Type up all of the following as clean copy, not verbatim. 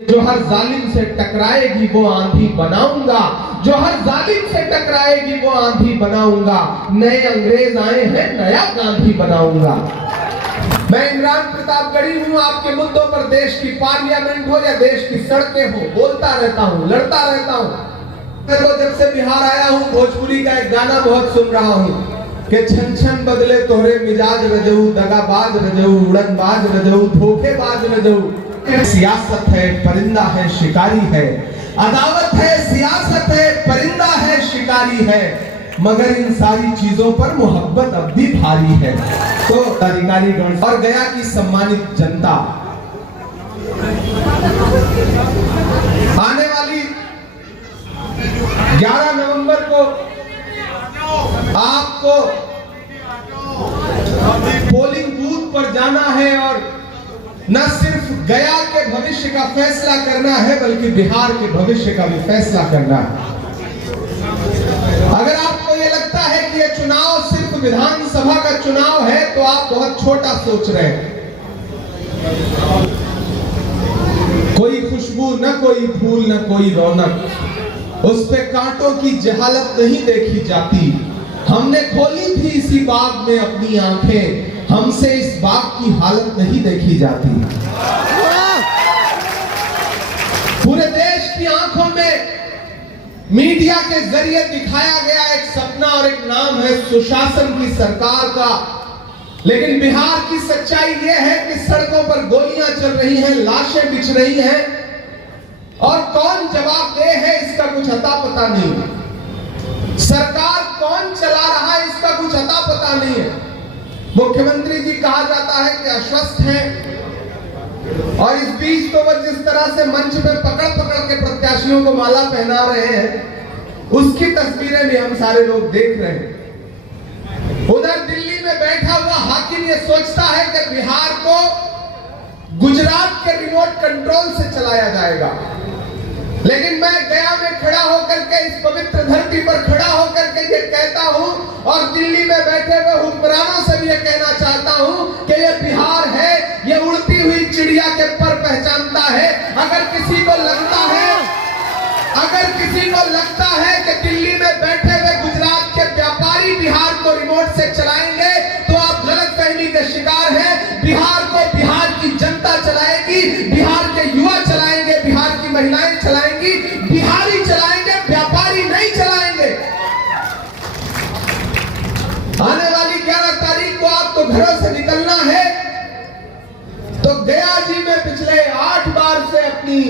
जो हर जालिम से टकराएगी वो आंधी बनाऊंगा, जो हर जालिम से टकराएगी वो आंधी बनाऊंगा। नए अंग्रेज आए हैं, नया गांधी बनाऊंगा। मैं इमरान प्रतापगढ़ी हूँ। आपके मुद्दों पर, देश की पार्लियामेंट हो या देश की सड़कें हो, बोलता रहता हूँ, लड़ता रहता हूँ। तो जब से बिहार आया हूँ, भोजपुरी का एक गाना बहुत सुन रहा हूँ कि छन छन बदले तोहरे मिजाज रजऊ, दगाबाज रजऊ, उड़नबाज रजऊ, धोखेबाज रजऊ। सियासत है, परिंदा है, शिकारी है। अदावत है, सियासत है, परिंदा है, शिकारी है। मगर इन सारी चीजों पर मोहब्बत अब भी भारी है। तो अधिकारीगण और गया की सम्मानित जनता, आने वाली 11 नवंबर को आपको पोलिंग बूथ पर जाना है और न सिर्फ गया के भविष्य का फैसला करना है, बल्कि बिहार के भविष्य का भी फैसला करना है। अगर आपको ये लगता है कि ये चुनाव सिर्फ विधानसभा का चुनाव है, तो आप बहुत छोटा सोच रहे हैं। कोई खुशबू न कोई फूल न कोई रौनक, उस पे कांटों की जहालत नहीं देखी जाती। हमने खोली थी इसी बाग में अपनी आंखें, हमसे इस बाग की हालत नहीं देखी जाती। पूरे देश की आंखों में मीडिया के जरिए दिखाया गया एक सपना और एक नाम है सुशासन की सरकार का। लेकिन बिहार की सच्चाई यह है कि सड़कों पर गोलियां चल रही हैं, लाशें बिछ रही हैं, और कौन जवाबदेह है इसका कुछ अता पता नहीं। सरकार कौन चला रहा है इसका कुछ अता पता नहीं है। मुख्यमंत्री जी कहा जाता है कि अस्वस्थ हैं, और इस बीच तो वह जिस तरह से मंच में पकड़ पकड़ के प्रत्याशियों को माला पहना रहे हैं, उसकी तस्वीरें भी हम सारे लोग देख रहे हैं। उधर दिल्ली में बैठा हुआ हाकिम ये सोचता है कि बिहार को गुजरात के रिमोट कंट्रोल से चलाया जाएगा। लेकिन मैं गया में खड़ा होकर के, इस पवित्र धरती पर खड़ा होकर के ये कहता हूं, और दिल्ली में बैठे हुए हुक्मरानों से भी ये कहना चाहता हूं कि ये बिहार है, ये उड़ती हुई चिड़िया के पर पहचानता है। अगर किसी को लगता है कि दिल्ली में बैठे हुए गुजरात के व्यापारी बिहार को रिमोट से चलाएंगे, तो आप गलतफहमी के शिकार हैं। बिहार को बिहार की जनता चलाएगी, बिहार के युवा चलाएंगे, बिहार की महिलाएं चलाएंगी, बिहारी चलाएंगे, व्यापारी नहीं चलाएंगे। आने वाली 11 तारीख को आपको घरों से निकलना है, तो गया जी में पिछले 8 बार से अपनी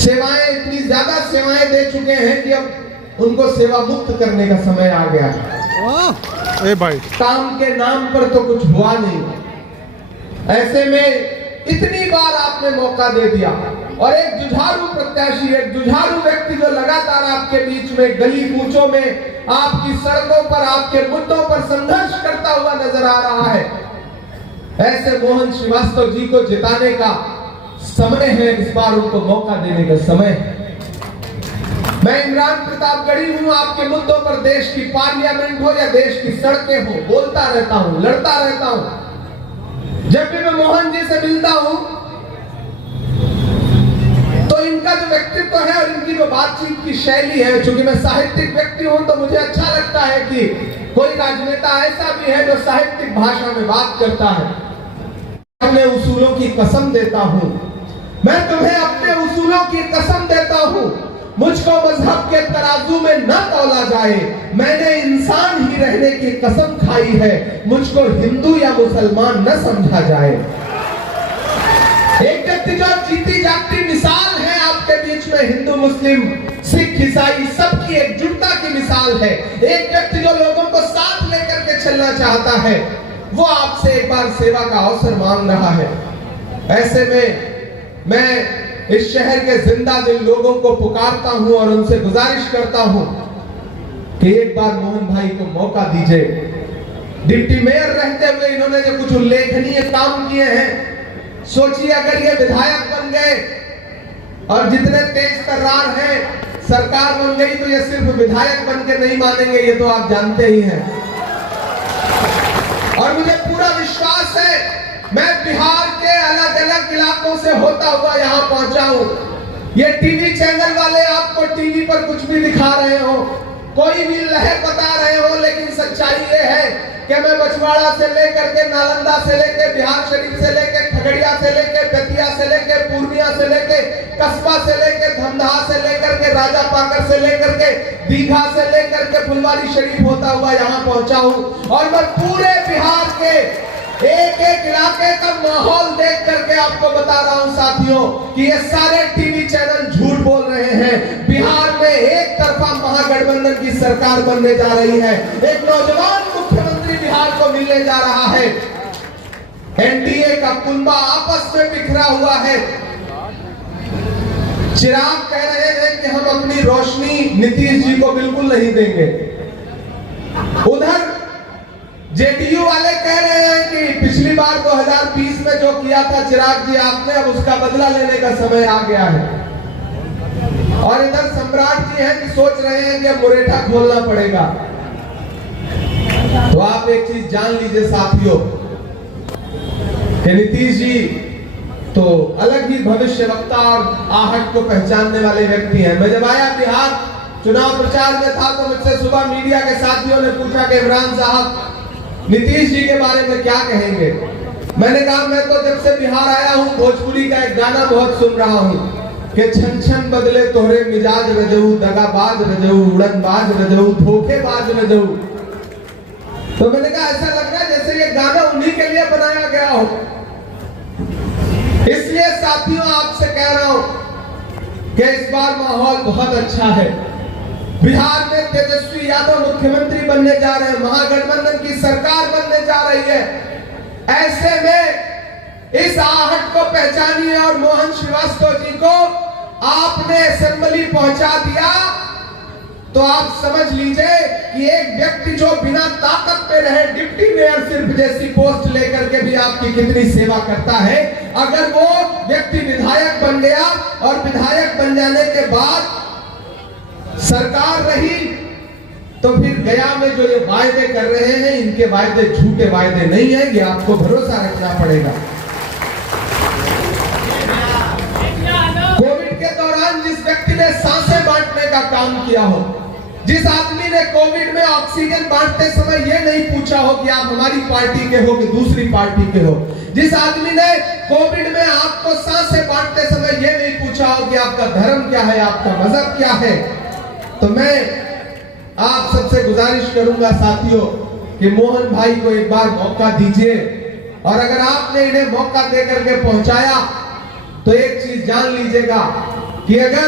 सेवाएं, इतनी ज्यादा सेवाएं दे चुके हैं कि अब उनको सेवा मुक्त करने का समय आ गया है। भाई काम के नाम पर तो कुछ हुआ नहीं। ऐसे में इतनी बार आपने मौका दे दिया, और एक जुझारू प्रत्याशी, एक जुझारू व्यक्ति जो लगातार आपके बीच में गली कूचों में, आपकी सड़कों पर, आपके मुद्दों पर संघर्ष करता हुआ नजर आ रहा है, ऐसे मोहन श्रीवास्तव जी को जिताने का समय है। इस बार उनको मौका देने का समय है। मैं इमरान प्रतापगढ़ी हूँ। आपके मुद्दों पर, देश की पार्लियामेंट हो या देश की सड़कें हो, बोलता रहता हूँ, लड़ता रहता हूँ। जब भी मैं मोहन जी से मिलता हूँ, तो इनका जो व्यक्तित्व है और इनकी जो बातचीत की शैली है, चूंकि मैं साहित्यिक व्यक्ति हूँ, तो मुझे अच्छा लगता है कि कोई राजनेता ऐसा भी है जो साहित्यिक भाषा में बात करता है। अपने उसूलों की कसम देता हूँ, मैं तुम्हें अपने उसूलों की कसम देता हूँ। मुझको मजहब के तराजू में न तौला जाए, मैंने इंसान ही रहने की कसम खाई है। मुझको हिंदू या मुसलमान न समझा जाए। एक व्यक्ति जो जीती जागती मिसाल है आपके बीच में, हिंदू मुस्लिम सिख ईसाई सबकी एकजुटता की मिसाल है। एक व्यक्ति जो लोगों को साथ लेकर के चलना चाहता है, वो आपसे एक बार सेवा का अवसर मांग रहा है। ऐसे में मैं इस शहर के जिंदा दिल लोगों को पुकारता हूं और उनसे गुजारिश करता हूं कि एक बार मोहन भाई को मौका दीजिए। डिप्टी मेयर रहते हुए इन्होंने जो कुछ उल्लेखनीय काम किए हैं, सोचिए अगर ये विधायक बन गए और जितने तेज तर्रार हैं, सरकार बन गई, तो ये सिर्फ विधायक बन के नहीं मानेंगे, ये तो आप जानते ही हैं। और मुझे पूरा विश्वास है मैं बिहार के अलग अलग इलाकों से होता हुआ यहाँ पहुंचा हूँ। ये टीवी चैनल वाले आपको टीवी पर कुछ भी दिखा रहे हो, कोई भी लहर बता रहे हो, लेकिन सच्चाई ये है कि मैं बछवाड़ा से लेकर के, नालंदा से लेकर, बिहार शरीफ से लेकर, खगड़िया से लेकर, बेतिया से लेकर, पूर्णिया से लेकर, कस्बा से लेकर, धमदाहा से लेकर के, राजा पाकर से लेकर के, दीघा से लेकर के फुलवारी शरीफ होता हुआ यहाँ पहुंचा हूँ। और मैं पूरे बिहार के एक एक इलाके का माहौल देख करके आपको बता रहा हूं साथियों कि ये सारे टीवी चैनल झूठ बोल रहे हैं। बिहार में एक तरफा महागठबंधन की सरकार बनने जा रही है, एक नौजवान मुख्यमंत्री बिहार को मिलने जा रहा है। एनडीए का कुंबा आपस में बिखरा हुआ है। चिराग कह रहे हैं कि हम अपनी रोशनी नीतीश जी को बिल्कुल नहीं देंगे। उधर जेडीयू वाले कह रहे हैं कि पिछली बार 2020 में जो किया था चिराग जी आपने, अब उसका बदला लेने का समय आ गया है। और इधर सम्राट जी हैं कि सोच रहे हैं कि मुरेठा खोलना पड़ेगा। तो आप एक चीज जान लीजिए साथियों कि नीतीश जी तो अलग ही भविष्यवक्ता और आहट को पहचानने वाले व्यक्ति हैं। मैं जब आया बिहार चुनाव प्रचार में था तो मुझसे सुबह मीडिया के साथियों ने पूछा कि इमरान साहब नीतीश जी के बारे में क्या कहेंगे। मैंने कहा मैं तो जब से बिहार आया हूँ भोजपुरी का एक गाना बहुत सुन रहा हूँ कि छन छन बदले तोहरे मिजाज रजऊ, दगाबाज रजऊ, उड़नबाज रजऊ, धोखेबाज रजऊ। तो मैंने कहा ऐसा लग रहा है जैसे ये गाना उन्हीं के लिए बनाया गया हो। इसलिए साथियों आपसे कह रहा हूं कि इस बार माहौल बहुत अच्छा है। बिहार में तेजस्वी यादव मुख्यमंत्री बनने जा रहे हैं, महागठबंधन की सरकार बनने जा रही है। ऐसे में इस आहट को पहचानिए और मोहन श्रीवास्तव जी को आपने असेंबली पहुंचा दिया तो आप समझ लीजिए कि एक व्यक्ति जो बिना ताकत पे रहे, डिप्टी मेयर सिर्फ जैसी पोस्ट लेकर के भी आपकी कितनी सेवा करता है, अगर वो व्यक्ति विधायक बन गया और विधायक बन जाने के बाद सरकार रही तो फिर गया में जो ये वायदे कर रहे हैं इनके वायदे झूठे वायदे नहीं है, ये आपको भरोसा रखना पड़ेगा। कोविड के दौरान जिस व्यक्ति ने सांसें बांटने का काम किया हो, जिस आदमी ने कोविड में ऑक्सीजन बांटते समय ये नहीं पूछा हो कि आप हमारी पार्टी के हो कि दूसरी पार्टी के हो, जिस आदमी ने कोविड में आपको सांसें बांटते समय ये नहीं पूछा हो कि आपका धर्म क्या है, आपका मजहब क्या है, तो मैं आप सबसे गुजारिश करूंगा साथियों कि मोहन भाई को एक बार मौका दीजिए। और अगर आपने इन्हें मौका देकर के पहुंचाया तो एक चीज जान लीजिएगा कि अगर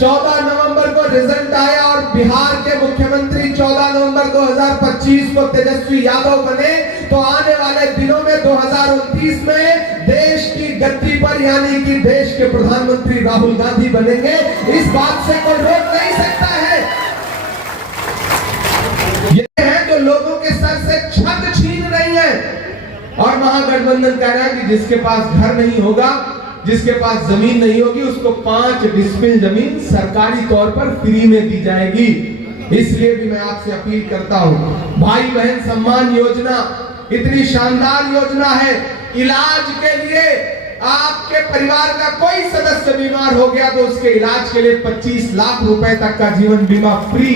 14 नवंबर को रिजल्ट आया और बिहार के मुख्यमंत्री 14 नवंबर 2025 को तेजस्वी यादव बने तो आने वाले दिनों में 2029 में देश की गद्दी पर यानी कि देश के प्रधानमंत्री राहुल गांधी बनेंगे। इस बात से कोई रोक नहीं सकता है। ये है जो लोगों के सर से छत छीन रही है और महागठबंधन कह रहा है कि जिसके पास घर नहीं होगा, जिसके पास जमीन नहीं होगी, उसको 5 डिसमिल जमीन सरकारी तौर पर फ्री में दी जाएगी। इसलिए भी मैं आपसे अपील करता हूं, भाई बहन सम्मान योजना इतनी शानदार योजना है। इलाज के लिए आपके परिवार का कोई सदस्य बीमार हो गया तो उसके इलाज के लिए 25 लाख रुपए तक का जीवन बीमा फ्री,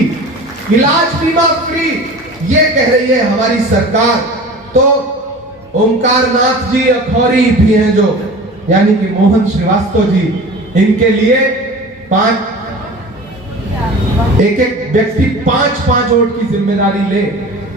इलाज बीमा फ्री, ये कह रही है हमारी सरकार। तो ओमकार नाथ जी अखौरी भी हैं जो यानी कि मोहन श्रीवास्तव जी, इनके लिए एक एक व्यक्ति 5-5 वोट की जिम्मेदारी ले।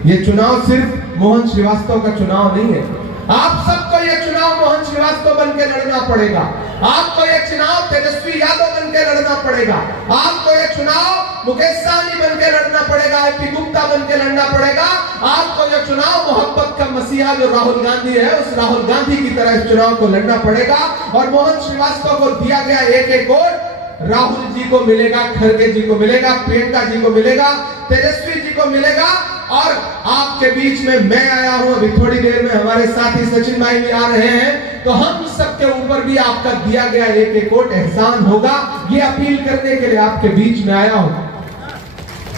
ये चुनाव सिर्फ मोहन श्रीवास्तव का चुनाव नहीं है, आप सबको ये चुनाव मोहन श्रीवास्तव बन के लड़ना पड़ेगा, आपको ये चुनाव तेजस्वी यादव बन के लड़ना पड़ेगा, आपको ये चुनाव मुकेश सहनी बन के लड़ना पड़ेगा, एपी गुप्ता बन के लड़ना पड़ेगा, आपको ये चुनाव मोहब्बत का मसीहा जो राहुल गांधी है उस राहुल गांधी की तरह इस चुनाव को लड़ना पड़ेगा। और मोहन श्रीवास्तव को दिया गया एक वोट राहुल जी को मिलेगा, खड़गे जी को मिलेगा, प्रियंका जी को मिलेगा, तेजस्वी जी को मिलेगा। और आपके बीच में मैं आया हूं, अभी थोड़ी देर में हमारे साथी सचिन भाई भी आ रहे हैं, तो हम सबके ऊपर भी आपका दिया गया एक वोट एहसान होगा, ये अपील करने के लिए आपके बीच में आया हूं।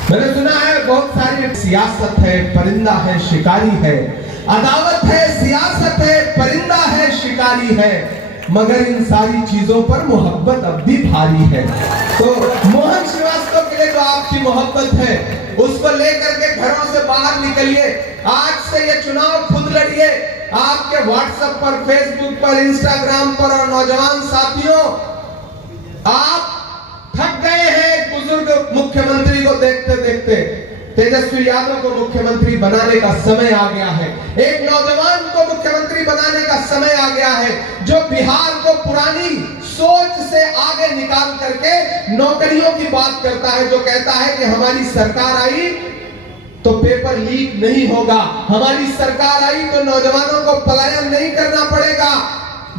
मैंने सुना है बहुत सारी सियासत है, परिंदा है, शिकारी है, अदावत है, सियासत है, परिंदा है, शिकारी है, मगर इन सारी चीजों पर मोहब्बत अब भी भारी है। तो मोहन श्रीवास्तव के लिए जो आपकी मोहब्बत है उसको लेकर के घरों से बाहर निकलिए। आज से ये चुनाव खुद लड़िए। आपके व्हाट्सएप पर, फेसबुक पर, इंस्टाग्राम पर, और नौजवान साथियों, आप थक गए हैं एक बुजुर्ग मुख्यमंत्री को देखते देखते। तेजस्वी यादव को मुख्यमंत्री बनाने का समय आ गया है। एक नौजवान को मुख्यमंत्री बनाने का समय आ गया है जो बिहार को पुरानी सोच से आगे निकाल करके नौकरियों की बात करता है, जो कहता है कि हमारी सरकार आई तो पेपर लीक नहीं होगा, हमारी सरकार आई तो नौजवानों को पलायन नहीं करना पड़ेगा।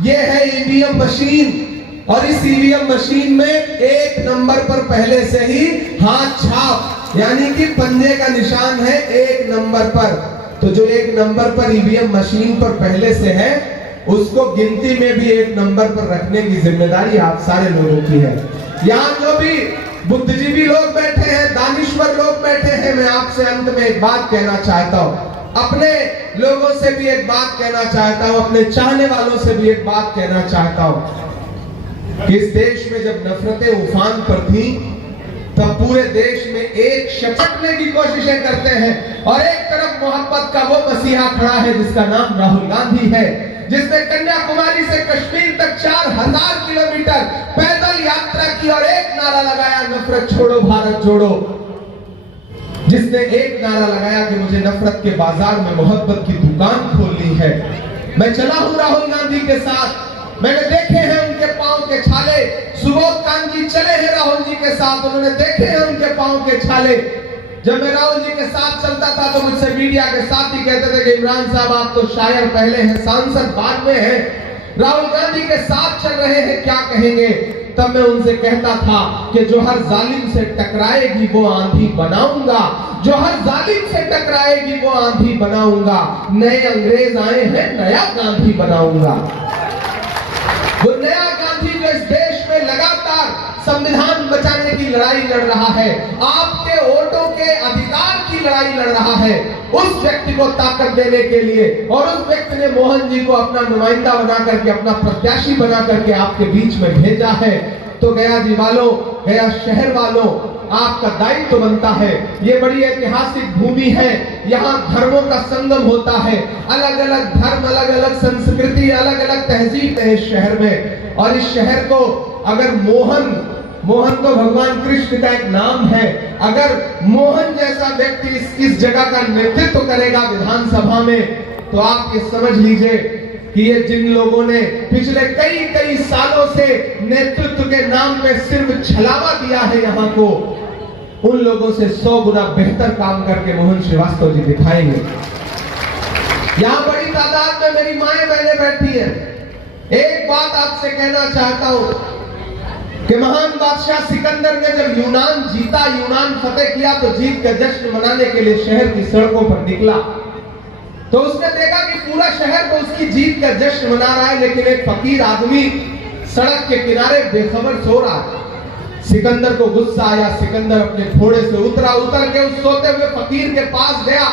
यह है ईवीएम मशीन, और इस ईवीएम मशीन में एक नंबर पर पहले से ही हाथ छाप, यानी कि पंजे का निशान है एक नंबर पर। तो जो एक नंबर पर ईवीएम मशीन पर पहले से है, उसको गिनती में भी एक नंबर पर रखने की जिम्मेदारी आप सारे लोगों की है। यहाँ जो भी बुद्धिजीवी लोग बैठे हैं, दानिश्वर लोग बैठे हैं, मैं आपसे अंत में एक बात कहना चाहता हूँ, अपने लोगों से भी एक बात कहना चाहता हूँ, अपने चाहने वालों से भी एक बात कहना चाहता हूँ कि इस देश में जब नफरतें उफान पर थी, तब पूरे देश में एक छटने की कोशिशें करते हैं, और एक तरफ मोहब्बत का वो मसीहा खड़ा है जिसका नाम राहुल गांधी है, जिसने कन्याकुमारी से कश्मीर तक 4000 किलोमीटर पैदल यात्रा की और एक नारा लगाया, नफरत छोड़ो भारत जोड़ो। जिसने एक नारा लगाया कि मुझे नफरत के बाजार में मोहब्बत की दुकान खोलनी है। मैं चला हूं राहुल गांधी के साथ, मैंने देखे हैं उनके पांव के छाले। सुबोध कांजी चले हैं राहुल जी के साथ, उन्होंने देखे हैं उनके पांव के छाले। जब मैं राहुल जी के साथ चलता था तो मुझसे मीडिया के साथ ही कहते थे कि इमरान साहब आप तो शायर पहले हैं, सांसद बाद में हैं, राहुल गांधी के साथ चल रहे हैं, क्या कहेंगे? तब मैं उनसे कहता था कि जो हर जालिम से टकराएगी वो आंधी बनाऊंगा, जो हर जालिम से टकराएगी वो आंधी बनाऊंगा। नए अंग्रेज आए हैं, नया गांधी बनाऊंगा। वो नया गांधी जो इस देश में लगातार संविधान बचाने की लड़ाई लड़ रहा है, आपके वोटों के अधिकार की लड़ाई लड़ रहा है, उस व्यक्ति को ताकत देने के लिए, और उस व्यक्ति ने मोहन जी को अपना नुमाइंदा बना करके, अपना प्रत्याशी बना करके आपके बीच में भेजा है। तो गया जी वालों, गया शहर वालों, आपका दायित्व तो बनता है। ये बड़ी ऐतिहासिक भूमि है, यहाँ धर्मों का संगम होता है, अलग अलग धर्म, अलग अलग संस्कृति, अलग अलग तहजीब है इस शहर में। और इस शहर को अगर मोहन तो भगवान कृष्ण का एक नाम है, अगर मोहन जैसा व्यक्ति इस जगह का नेतृत्व करेगा विधानसभा में, तो आप ये समझ लीजिए कि ये जिन लोगों ने पिछले कई सालों से नेतृत्व के नाम पे सिर्फ छलावा दिया है यहाँ को, उन लोगों से 100 गुना बेहतर काम करके मोहन श्रीवास्तव जी दिखाएंगे। यहाँ बड़ी तादाद में मेरी माएं बहनें बैठी हैं। एक बात आपसे कहना चाहता हूं कि महान बादशाह सिकंदर ने जब यूनान जीता, यूनान फतेह किया, तो जीत का जश्न मनाने के लिए शहर की सड़कों पर निकला। तो उसने देखा कि पूरा शहर तो उसकी जीत का जश्न मना रहा है, लेकिन एक फकीर आदमी सड़क के किनारे बेखबर सो रहा है। सिकंदर को गुस्सा आया, सिकंदर अपने घोड़े से उतर के उस सोते हुए फकीर के पास गया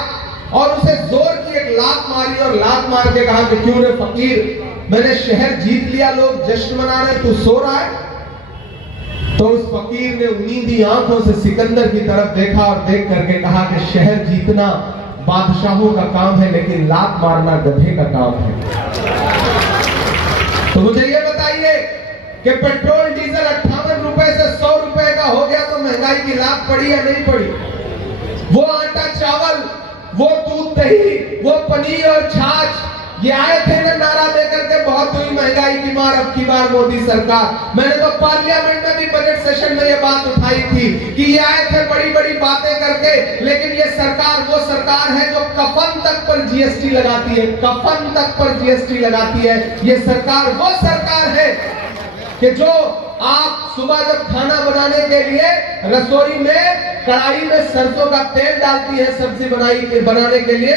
और उसे जोर की एक लात मारी, और लात मार के कहा कि क्यों रे फकीर, मैंने शहर जीत लिया, लोग जश्न मना रहे, तू सो रहा है? तो उस फकीर ने उन्नीदी आंखों से सिकंदर की तरफ देखा और देख करके कहा कि शहर जीतना बादशाहों का काम है, लेकिन लात मारना गधे का काम है। तो मुझे ये बताइए कि पेट्रोल डीजल 58 रुपए से 100 रुपए का हो गया, तो महंगाई की लात पड़ी या नहीं पड़ी? वो आटा चावल, वो दूध दही, वो पनीर और छाछ, ये आए थे ना नारा देकर के बहुत हुई महंगाई की मार, अब की बार मोदी सरकार। मैंने तो पार्लियामेंट में भी बजट सेशन में ये बात उठाई थी कि ये आए थे बड़ी बड़ी बातें करके, लेकिन ये सरकार वो सरकार है जो कफन तक पर जीएसटी लगाती है, कफन तक पर जीएसटी लगाती है। ये सरकार वो सरकार है कि जो आप सुबह जब खाना बनाने के लिए रसोई में कढ़ाई में सरसों का तेल डालती है सब्जी बनाने के लिए,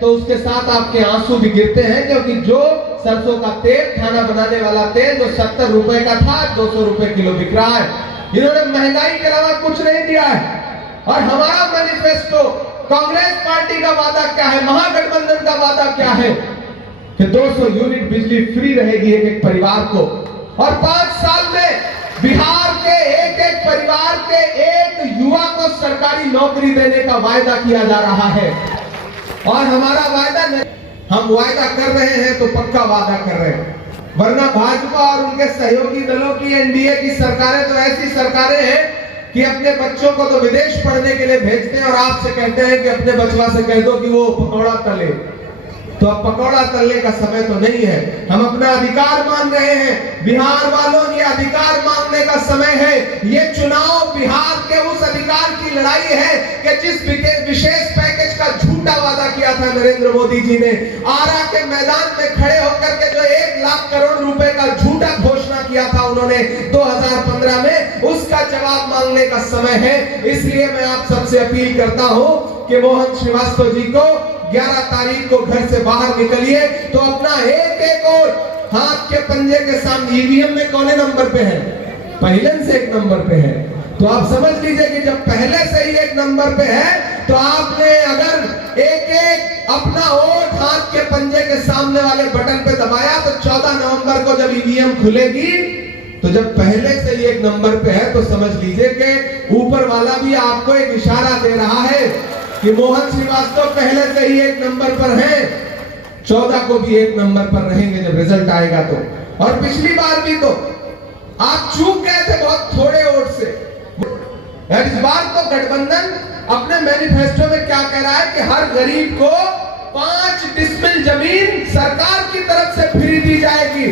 तो उसके साथ आपके आंसू भी गिरते हैं, क्योंकि जो सरसों का तेल, खाना बनाने वाला तेल जो 70 रुपए का था, 200 रुपए किलो बिक रहा है। इन्होंने महंगाई के अलावा कुछ नहीं दिया है। और हमारा मैनिफेस्टो कांग्रेस पार्टी का वादा क्या है, महागठबंधन का वादा क्या है कि 200 यूनिट बिजली फ्री रहेगी एक एक परिवार को, और 5 साल में बिहार के एक एक परिवार के एक युवा को सरकारी नौकरी देने का वायदा किया जा रहा है। और हमारा वायदा नहीं, हम वायदा कर रहे हैं तो पक्का वादा कर रहे हैं, वरना भाजपा और उनके सहयोगी दलों की एनडीए की सरकारें तो ऐसी सरकारें हैं कि अपने बच्चों को तो विदेश पढ़ने के लिए भेजते हैं और आपसे कहते हैं कि अपने बचवा से कह दो कि वो पकौड़ा तले। तो अब पकौड़ा तलने का समय तो नहीं है, हम अपना अधिकार मान रहे हैं। बिहार वालों, ये अधिकार मांगने का समय है। ये चुनाव बिहार के उस अधिकार की लड़ाई है कि जिस विशेष पैकेज का झूठा वादा किया था नरेंद्र मोदी जी ने, आरा के मैदान में खड़े होकर के जो 1 लाख करोड़ रुपए का झूठा घोषणा किया था उन्होंने 2015 में, उसका जवाब मांगने का समय है। इसलिए मैं आप सबसे अपील करता हूं कि मोहन श्रीवास्तव जी को 11 तारीख को घर से बाहर निकलिए तो अपना एक एक वोट हाथ के पंजे के सामने, ईवीएम में कौन नंबर पे है, पहले से 1 नंबर पे है, तो आप समझ लीजिए कि जब पहले से ही 1 नंबर पे है तो आपने अगर एक एक अपना वोट हाथ के पंजे के सामने वाले बटन पे दबाया तो 14 नवंबर को जब ईवीएम खुलेगी, तो जब पहले से ही 1 नंबर पे है तो समझ लीजिए कि ऊपर वाला भी आपको एक इशारा दे रहा है कि मोहन श्रीवास्तव पहले से ही 1 नंबर पर हैं, 14 को भी 1 नंबर पर रहेंगे जब रिजल्ट आएगा तो। और पिछली बार भी तो आप चूक गए थे बहुत थोड़े वोट से। इस बार तो गठबंधन अपने मैनिफेस्टो में क्या कह रहा है कि हर गरीब को 5 डिसमिल जमीन सरकार की तरफ से फ्री दी जाएगी।